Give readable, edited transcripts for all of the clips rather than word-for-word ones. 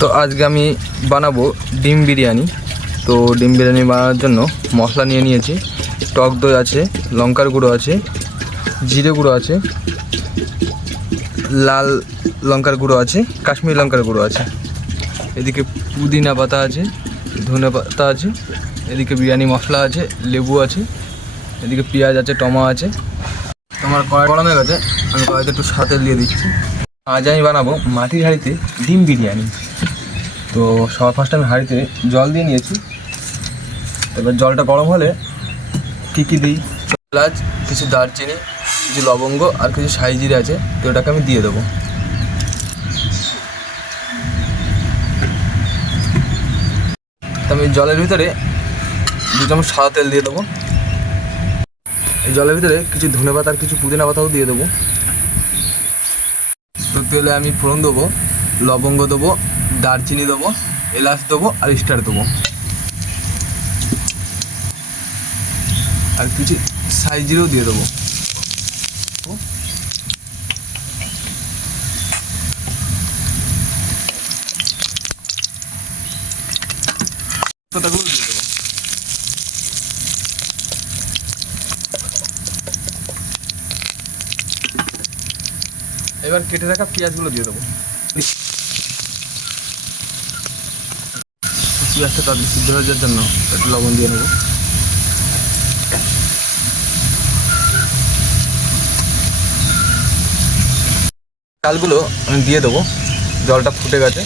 তো আজকে আমি বানাবো ডিম বিরিয়ানি। তো ডিম বিরিয়ানি বানানোর জন্য মশলা নিয়ে নিয়েছি। টক দই আছে, লঙ্কার গুঁড়ো আছে, জিরে গুঁড়ো আছে, লাল লঙ্কার গুঁড়ো আছে, কাশ্মীরি লঙ্কার গুঁড়ো আছে, এদিকে পুদিনা পাতা আছে, ধনে পাতা আছে, এদিকে বিরিয়ানি মশলা আছে, লেবু আছে, এদিকে পেঁয়াজ আছে, টমা আছে। তোমার কড়াই গরম হয়ে গেছে, আমি কড়াইতে একটু সাথে দিয়ে দিচ্ছি। আজ আমি বানাবো মাটির হাঁড়িতে ডিম বিরিয়ানি। তো সবার ফার্স্ট আমি হাঁড়িতে জল দিয়ে নিয়েছি। এবার জলটা গরম হলে কী কী দিই, এলাচ, কিছু দারচিনি, কিছু লবঙ্গ আর কিছু সাই জিরে আছে, তো ওটাকে আমি দিয়ে দেবো। তো আমি জলের ভিতরে 2 চামচ সাদা তেল দিয়ে দেবো। এই জলের ভিতরে কিছু ধনে পাতা আর কিছু পুদিনা পাতাও দিয়ে দেবো। তো তেলে আমি ফোড়ন দেবো, লবঙ্গ দেবো, দারচিনি দেবো, এলাচ দেবো আর স্টার দেবো, আর কিছু সাই জিরেও দিয়ে দেবো। পাতাগুলো দিয়ে দেবো। এবার কেটে রাখা পেঁয়াজগুলো দিয়ে দেবো। পেঁয়াজটা তাড়াতাড়ি সিদ্ধ হয়ে যাওয়ার জন্য একটু লবণ দিয়ে নেবো। চালগুলো আমি দিয়ে দেবো, জলটা ফুটে গেছে।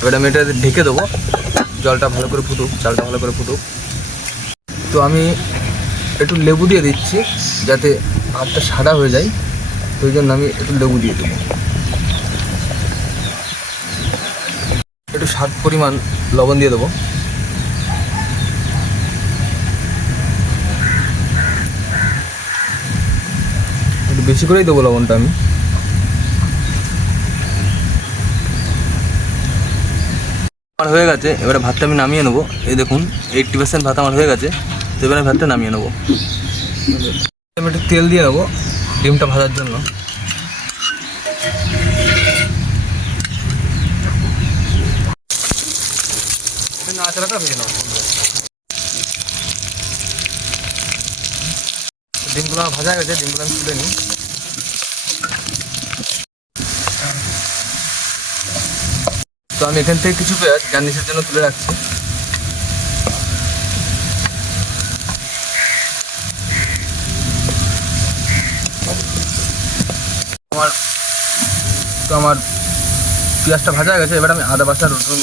এবার আমি এটা ঢেকে দেবো, জলটা ভালো করে ফুটুক, চালটা ভালো করে ফুটুক। তো আমি একটু লেবু দিয়ে দিচ্ছি যাতে ভাতটা সাদা হয়ে যায়, তো ওই জন্য আমি একটু লেবু দিয়ে দেবো। একটু স্বাদ পরিমাণ লবণ দিয়ে দেবো। একটু বেশি করেই দেবো লবণটা আমি। আমার হয়ে গেছে, এবারে ভাতটা আমি নামিয়ে নেবো। এই দেখুন 80% ভাত আমার হয়ে গেছে। তো এবারে ভাতটা নামিয়ে নেবো। আমি একটু তেল দিয়ে নেবো ডিমটা ভাজার জন্য। নাড়াচাড়াটা ভেজে নেবো। ডিমগুলো আমার ভাজা গেছে, ডিমগুলো আমি তুলে নিই। তো আমি এখান থেকে কিছু পেঁয়াজ গার্নিশের জন্য তুলে রাখছি। আমার পেঁয়াজটা ভাজা হয়ে গেছে, এবার আমি আদা বাটা রসুন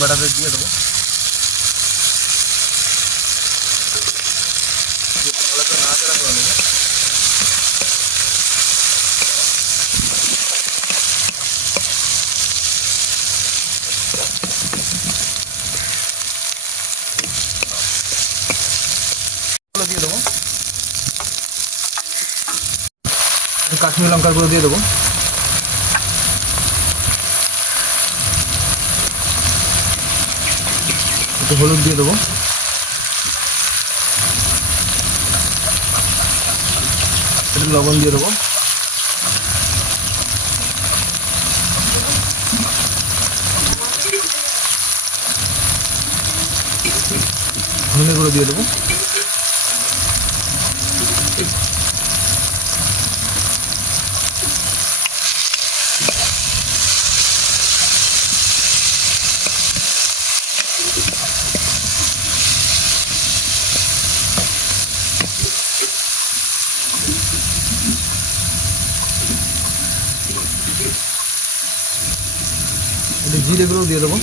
বাটাতে দিয়ে দেবো। ভালো করে নাড়াচাড়া করে নেবো। দিয়ে দেবো, কাশ্মীরি লঙ্কার গুঁড়ো দিয়ে দেবো। একটু হলুদ দিয়ে দেবো। একটু লবণ দিয়ে দেবো। ধনে গুঁড়ো দিয়ে দেবো। একটু জিরে গুঁড়ো দিয়ে দেবো।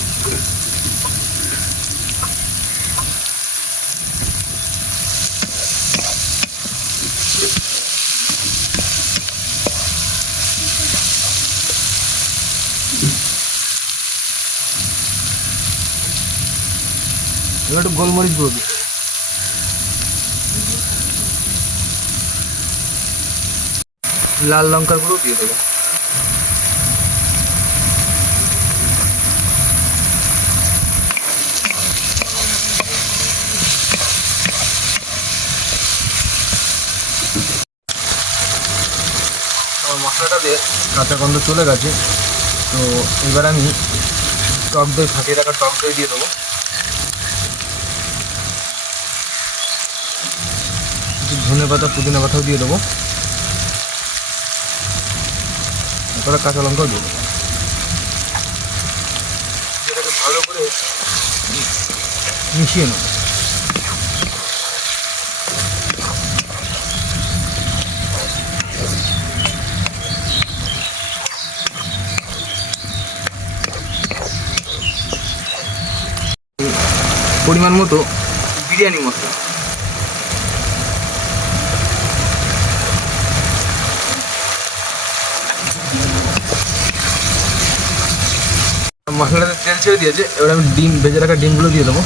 এবার একটু গোলমরিচ গুঁড়ো দিই। লাল লঙ্কার গুঁড়ো দিয়ে দেবো। দিয়ে কাঁচা গন্ধ চলে গেছে। তো এবার আমি টক দই, ফাটিয়ে রাখা টক দই দিয়ে দেবো, কিছু ধনে পাতা পুদিনা পাতাও দিয়ে দেবো, এরপরে কাঁচা লঙ্কাও দিয়ে দেবো। এটাকে ভালো করে মিশিয়ে নেব। পরিমাণ মতো বিরিয়ানি মশলা, মশলাতে তেল ছেড়ে দিয়েছে। এবার আমি ডিম, ভেজে রাখা ডিমগুলো দিয়ে দেবো।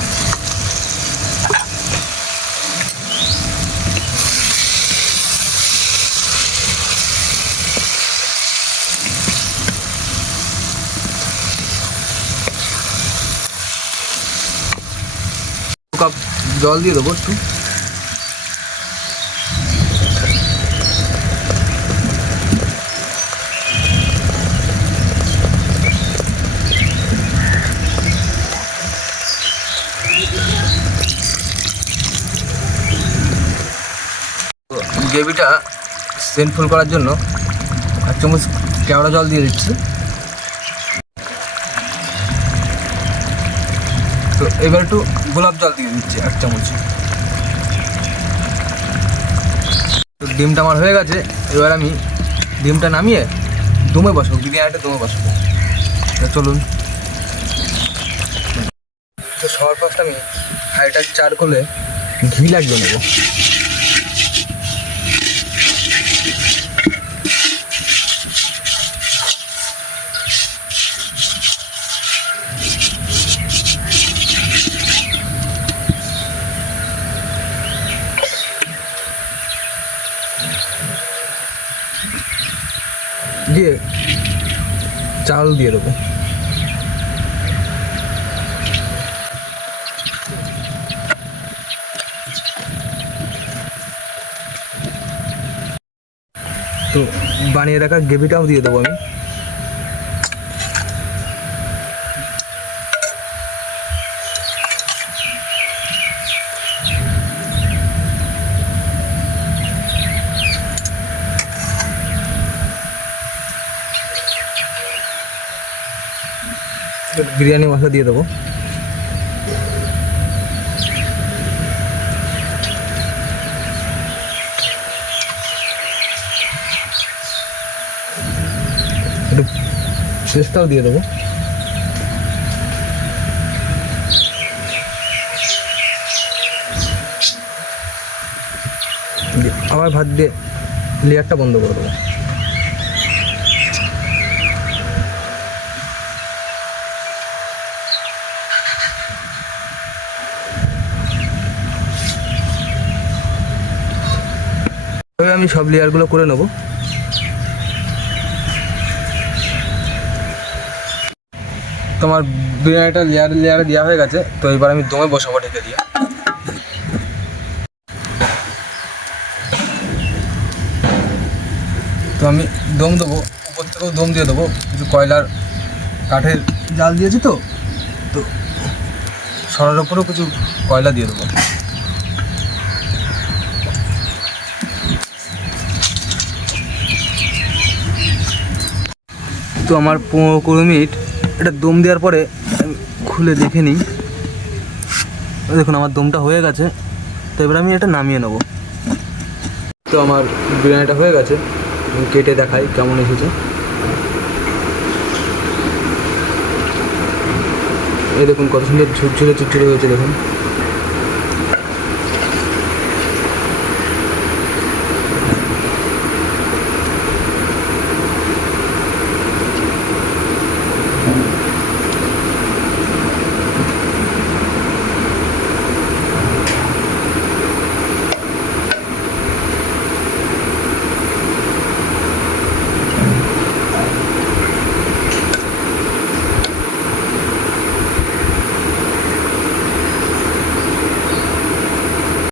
কাপ জল দিয়ে দেবো একটু। গ্রেভিটা সেন্টফুল করার জন্য 1 চামচ কেওড়া জল দিয়ে দিচ্ছি। তো এবার একটু গোলাপ জল দিয়ে দিচ্ছি 1 চামচ। তো ডিমটা আমার হয়ে গেছে। এবার আমি ডিমটা নামিয়ে দমে বসাবো, বিরিয়ানিটা দমে বসাবো। তো চলুন। তো সবার ফার্স্ট আমি হাঁড়িটার চারকোলে ঘি লাগিয়ে নেব। দিয়ে চাল দিয়ে দেবো। তো বানিয়ে রাখা গ্রেভিটাও দিয়ে দেবো আমি। বিরিয়ানি মশলা দিয়ে দেবো। একটু পেস্টটাও দিয়ে দেবো। আবার ভাত দিয়ে লেয়ারটা বন্ধ করে দেবো। আমি সব লেয়ারগুলো করে নেব। তোমার বিরিয়ানিটা লেয়ারে লেয়ারে দেওয়া হয়ে গেছে। তো এবার আমি দমে বসাবো ঢেকে দিয়ে। তো আমি দম দেবো, উপর থেকেও দম দিয়ে দেবো। কিছু কয়লার কাঠের জাল দিয়েছি, তো তো সরার ওপরেও কিছু কয়লা দিয়ে দেবো। তো আমার 15-20 মিনিট এটা দম দেওয়ার পরে খুলে দেখে নিই। দেখুন আমার দমটা হয়ে গেছে। তো এবার আমি এটা নামিয়ে নেব। তো আমার বিরিয়ানিটা হয়ে গেছে, আমি কেটে দেখাই কেমন এসেছে। এই দেখুন কত সুন্দর ঝুরঝুরে হয়েছে দেখুন।